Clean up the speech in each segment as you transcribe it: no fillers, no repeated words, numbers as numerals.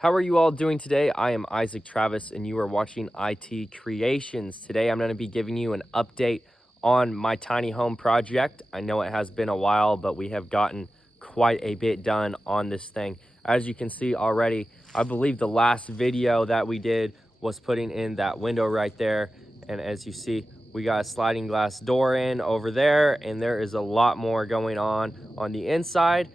How are you all doing today? I am Issac Travis and you are watching IT Creations. Today I'm going to be giving you an update on my tiny home project. I know it has been a while, but we have gotten quite a bit done on this thing. As you can see already, I believe the last video that we did was putting in that window right there. And as you see, we got a sliding glass door in over there, and there is a lot more going on the inside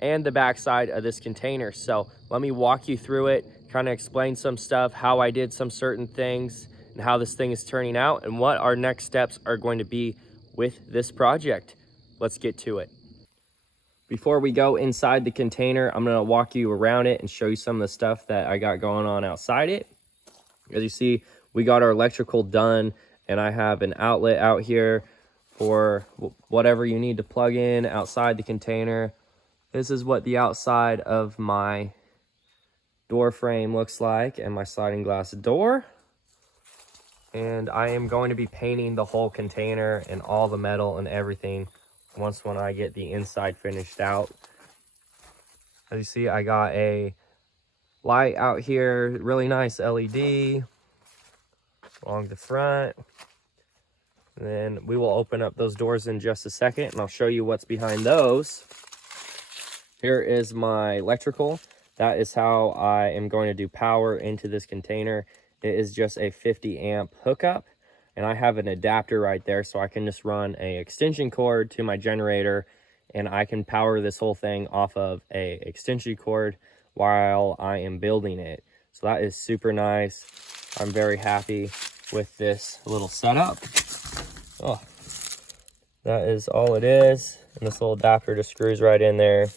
and the back side of this container. So let me walk you through it, kind of explain some stuff, how I did some certain things, and how this thing is turning out, and what our next steps are going to be with this project. Let's get to it. Before we go inside the container, I'm gonna walk you around it and show you some of the stuff that I got going on outside it. As you see, we got our electrical done, and I have an outlet out here for whatever you need to plug in outside the container. This is what the outside of my door frame looks like, and my sliding glass door. And I am going to be painting the whole container and all the metal and everything when I get the inside finished out. As you see, I got a light out here, really nice LED along the front. And then we will open up those doors in just a second, and I'll show you what's behind those. Here is my electrical. That is how I am going to do power into this container. It is just a 50 amp hookup, and I have an adapter right there, so I can just run a extension cord to my generator, and I can power this whole thing off of a extension cord while I am building it. So that is super nice. I'm very happy with this little setup. Oh, that is all it is. And this little adapter just screws right in there.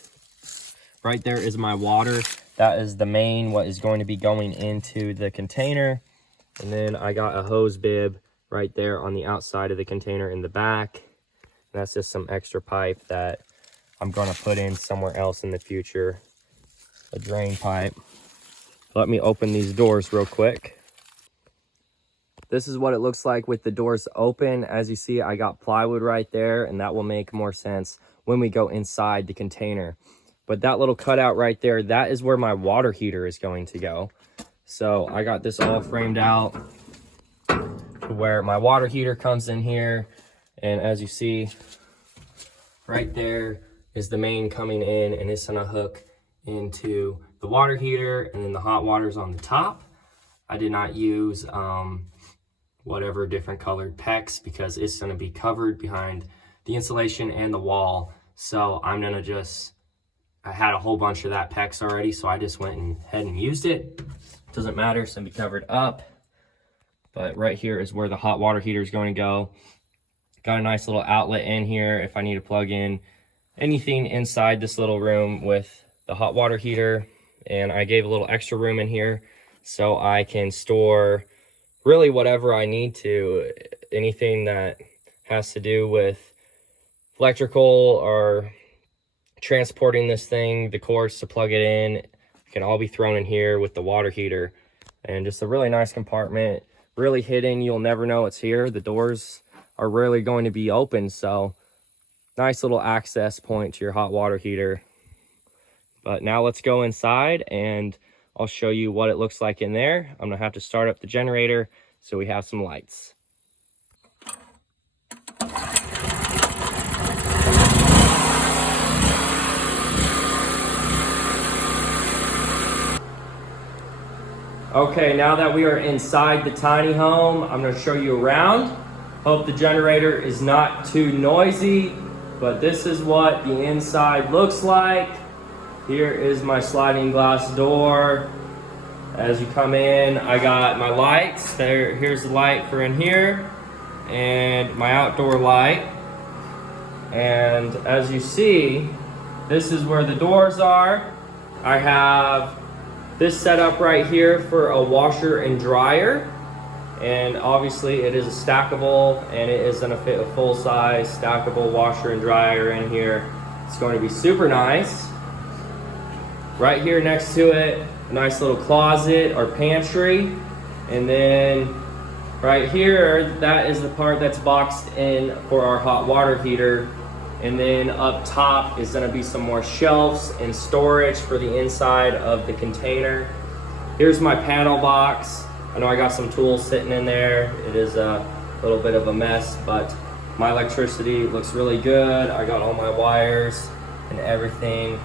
Right there is my water. That is the main, what is going to be going into the container. And then I got a hose bib right there on the outside of the container in the back. And that's just some extra pipe that I'm going to put in somewhere else in the future. A drain pipe. Let me open these doors real quick. This is what it looks like with the doors open. As you see, I got plywood right there, and that will make more sense when we go inside the container. But that little cutout right there, that is where my water heater is going to go. So I got this all framed out to where my water heater comes in here. And as you see, right there is the main coming in, and it's gonna hook into the water heater, and then the hot water's on the top. I did not use whatever different colored PEX because it's gonna be covered behind the insulation and the wall. So I'm gonna I had a whole bunch of that PEX already, so I just went ahead and used it. Doesn't matter, it's gonna be covered up. But right here is where the hot water heater is going to go. Got a nice little outlet in here if I need to plug in anything inside this little room with the hot water heater. And I gave a little extra room in here so I can store really whatever I need to. Anything that has to do with electrical or transporting this thing, the cords to plug it in, can all be thrown in here with the water heater. And just a really nice compartment, really hidden. You'll never know it's here. The doors are rarely going to be open, so nice little access point to your hot water heater. But now let's go inside and I'll show you what it looks like in there. I'm gonna have to start up the generator so we have some lights. Okay, now that we are inside the tiny home, I'm going to show you around. Hope the generator is not too noisy, but this is what the inside looks like. Here is my sliding glass door. As you come in, I got my lights. Here's the light for in here, and my outdoor light. And as you see, this is where the doors are. I have this setup right here for a washer and dryer, and obviously it is a stackable, and it is going to fit a full-size stackable washer and dryer in here. It's going to be super nice. Right here next to it, a nice little closet or pantry, and then right here, that is the part that's boxed in for our hot water heater. And then up top is going to be some more shelves and storage for the inside of the container. Here's my panel box. I know I got some tools sitting in there. It is a little bit of a mess, but my electricity looks really good. I got all my wires and everything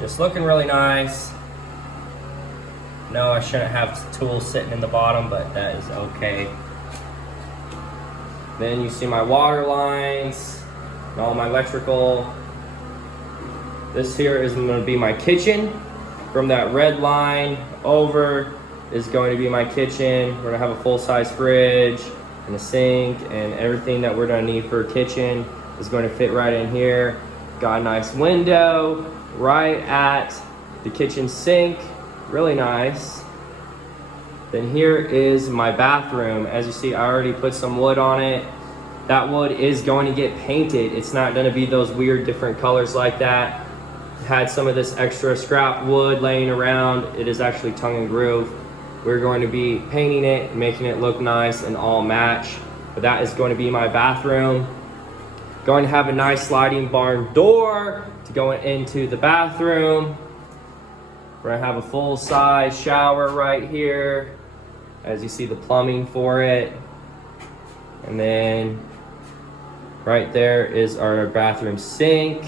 just looking really nice. No, I shouldn't have tools sitting in the bottom, but that is okay. Then you see my water lines and all my electrical. This here is going to be my kitchen. From that red line over is going to be my kitchen. We're gonna have a full-size fridge and a sink, and everything that we're gonna need for a kitchen is going to fit right in here. Got a nice window right at the kitchen sink, really nice. Then here is my bathroom. As you see, I already put some wood on it. That wood is going to get painted. It's not gonna be those weird different colors like that. Had some of this extra scrap wood laying around. It is actually tongue and groove. We're going to be painting it, making it look nice and all match. But that is going to be my bathroom. Going to have a nice sliding barn door to go into the bathroom. We're gonna have a full-size shower right here. As you see, the plumbing for it. And then right there is our bathroom sink.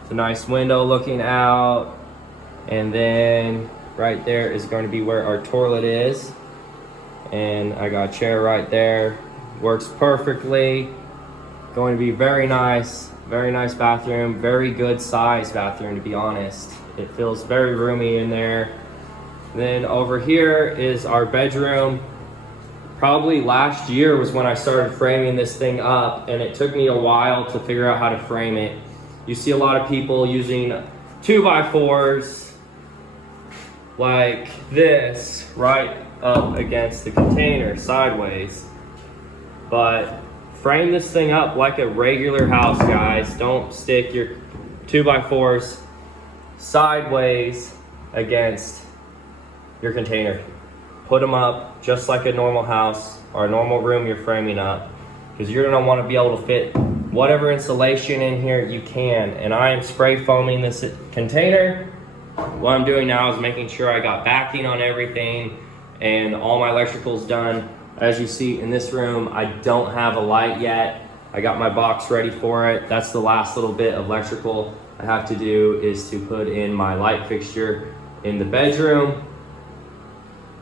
It's a nice window looking out. And then right there is going to be where our toilet is. And I got a chair right there. Works perfectly. Going to be very nice bathroom. Very good size bathroom, to be honest. It feels very roomy in there. Then over here is our bedroom. Probably last year was when I started framing this thing up, and it took me a while to figure out how to frame it. You see a lot of people using 2x4s like this right up against the container sideways. But frame this thing up like a regular house, guys. Don't stick your 2x4s sideways against your container. Put them up just like a normal house or a normal room you're framing up, because you're gonna want to be able to fit whatever insulation in here you can. And I am spray foaming this container. What I'm doing now is making sure I got backing on everything and all my electrical's done. As you see in this room, I don't have a light yet. I got my box ready for it. That's the last little bit of electrical I have to do, is to put in my light fixture in the bedroom.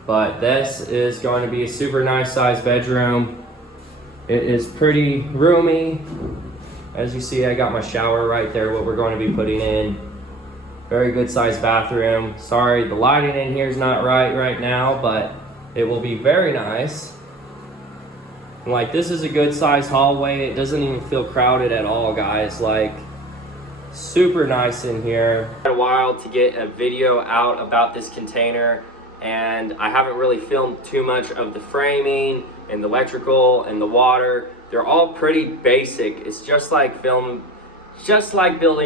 But this is going to be a super nice size bedroom. It is pretty roomy. As you see, I got my shower right there, what we're going to be putting in. Very good sized bathroom. Sorry, the lighting in here is not right now, but it will be very nice. And like, this is a good sized hallway. It doesn't even feel crowded at all, guys. Like, super nice in here. Had a while to get a video out about this container, and I haven't really filmed too much of the framing and the electrical and the water. They're all pretty basic. It's just like building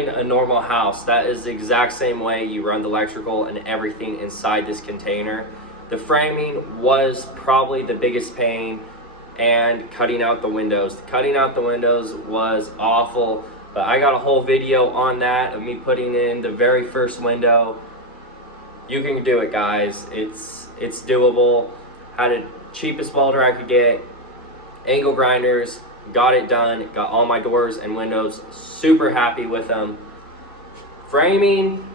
a normal house. That is the exact same way you run the electrical and everything inside this container. The framing was probably the biggest pain, and cutting out the windows. Cutting out the windows was awful, but I got a whole video on that of me putting in the very first window. You can do it, guys. It's doable. Had the cheapest welder I could get, angle grinders, got it done, got all my doors and windows, super happy with them. Framing,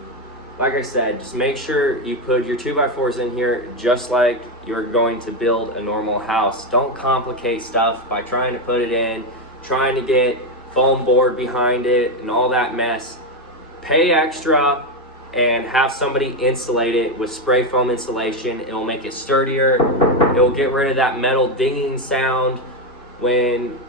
like I said, just make sure you put your 2x4s in here just like you're going to build a normal house. Don't complicate stuff by trying to put it in, trying to get foam board behind it and all that mess. Pay extra and have somebody insulate it with spray foam insulation. It will make it sturdier. It will get rid of that metal dinging sound when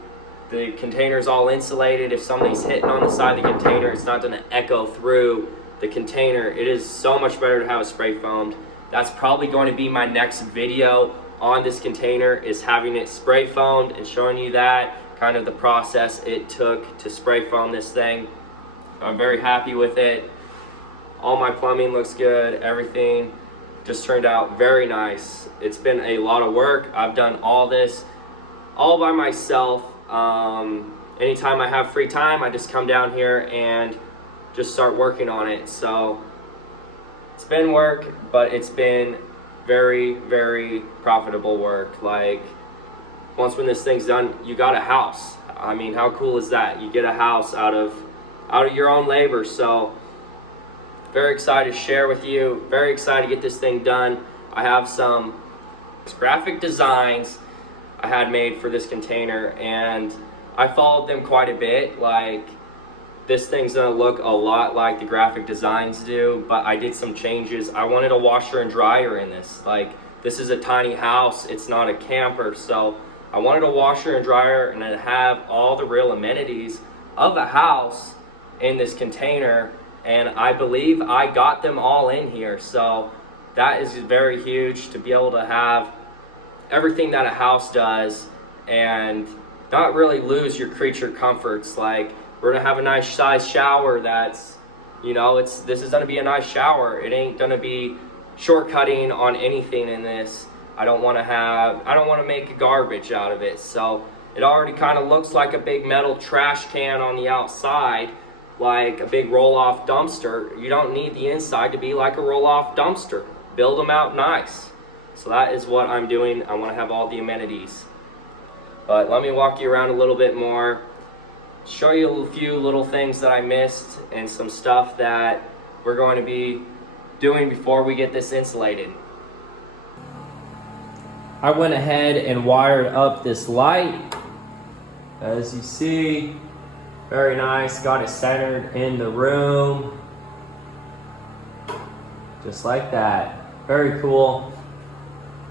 the container is all insulated. If somebody's hitting on the side of the container, it's not going to echo through the container. It is so much better to have it spray foamed. That's probably going to be my next video on this container, is having it spray foamed and showing you that kind of the process it took to spray foam this thing. I'm very happy with it. All my plumbing looks good. Everything just turned out very nice. It's been a lot of work. I've done all this all by myself. Anytime I have free time, I just come down here and just start working on it. So It's been work, but it's been very, very profitable work. Like, once when this thing's done, you got a house. I mean, how cool is that? You get a house out of your own labor. So very excited to share with you, very excited to get this thing done. I have some graphic designs I had made for this container, and I followed them quite a bit. Like, this thing's gonna look a lot like the graphic designs do, but I did some changes. I wanted a washer and dryer in this. Like, this is a tiny house, it's not a camper, so I wanted a washer and dryer and then have all the real amenities of a house in this container, and I believe I got them all in here. So that is very huge, to be able to have everything that a house does and not really lose your creature comforts. Like, we're gonna have a nice size shower that's, this is gonna be a nice shower. It ain't gonna be shortcutting on anything in this. I don't want to make garbage out of it. So it already kind of looks like a big metal trash can on the outside, like a big roll-off dumpster. You don't need the inside to be like a roll-off dumpster. Build them out nice. So that is what I'm doing. I want to have all the amenities. But let me walk you around a little bit more, show you a few little things that I missed and some stuff that we're going to be doing before we get this insulated. I went ahead and wired up this light. As you see, very nice. Got it centered in the room. Just like that. Very cool.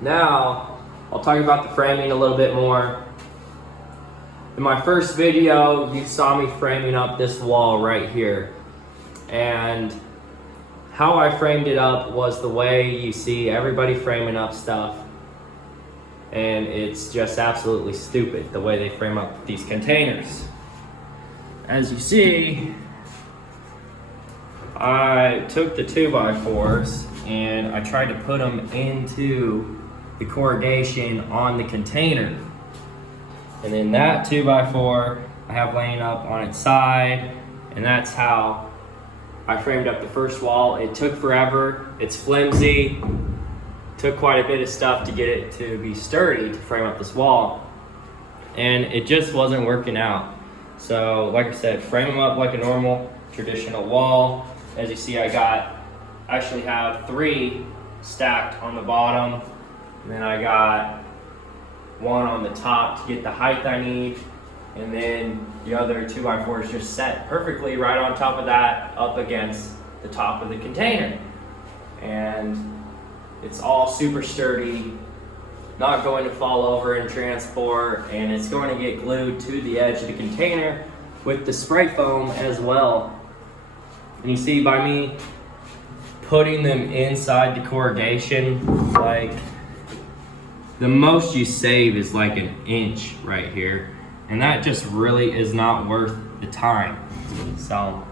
Now, I'll talk about the framing a little bit more. In my first video, you saw me framing up this wall right here. And how I framed it up was the way you see everybody framing up stuff. And it's just absolutely stupid the way they frame up these containers. As you see, I took the 2x4s and I tried to put them into the corrugation on the container. And then that 2x4 I have laying up on its side, and that's how I framed up the first wall. It took forever, it's flimsy. Took quite a bit of stuff to get it to be sturdy to frame up this wall, and it just wasn't working out. So like I said, frame them up like a normal traditional wall. As you see, I actually have 3 stacked on the bottom, and then I got 1 on the top to get the height I need, and then the other 2x4 is just set perfectly right on top of that, up against the top of the container. And it's all super sturdy, not going to fall over in transport, and it's going to get glued to the edge of the container with the spray foam as well. And you see, by me putting them inside the corrugation, like, the most you save is like an inch right here, and that just really is not worth the time. So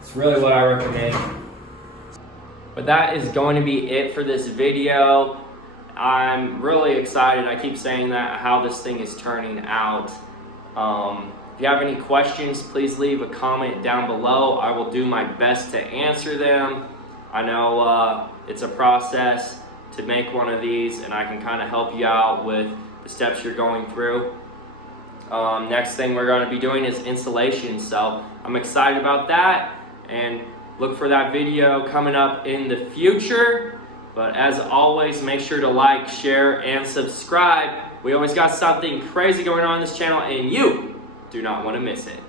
it's really what I recommend. But that is going to be it for this video. I'm really excited, I keep saying that, how this thing is turning out. If you have any questions, please leave a comment down below. I will do my best to answer them. I know it's a process to make one of these, and I can kind of help you out with the steps you're going through. Next thing we're going to be doing is installation, so I'm excited about that, and look for that video coming up in the future. But as always, make sure to like, share, and subscribe. We always got something crazy going on this channel, and you do not want to miss it.